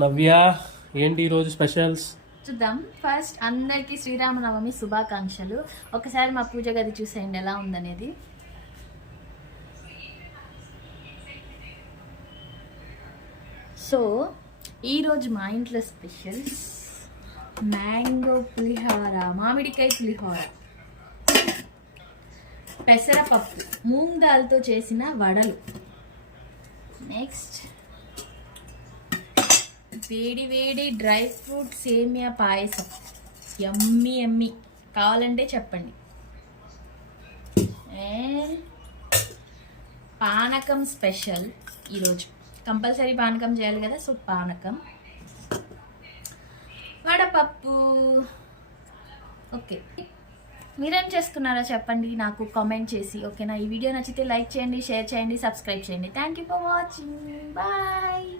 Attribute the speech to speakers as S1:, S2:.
S1: నవ్య ఏంటి ఈరోజు స్పెషల్స్
S2: చూద్దాం ఫస్ట్ అందరికీ శ్రీరామనవమి శుభాకాంక్షలు ఒకసారి మా పూజ గది చూసేయండి ఎలా ఉందనేది సో ఈరోజు మా ఇంట్లో స్పెషల్స్ మ్యాంగో పులిహోర మామిడికాయ పులిహోర పెసరపప్పు మూంగ్ దాల్తో చేసిన వడలు నెక్స్ట్ వేడి వేడి డ్రై ఫ్రూట్ సేమియా పాయసం ఎమ్మి ఎమ్మి కావాలంటే చెప్పండి పానకం స్పెషల్ ఈరోజు కంపల్సరీ పానకం చేయాలి కదా సో పానకం వడపప్పు ఓకే మీరేం చేసుకున్నారో చెప్పండి నాకు కామెంట్ చేసి ఓకేనా ఈ వీడియో నచ్చితే లైక్ చేయండి షేర్ చేయండి సబ్స్క్రైబ్ చేయండి thank you for watching bye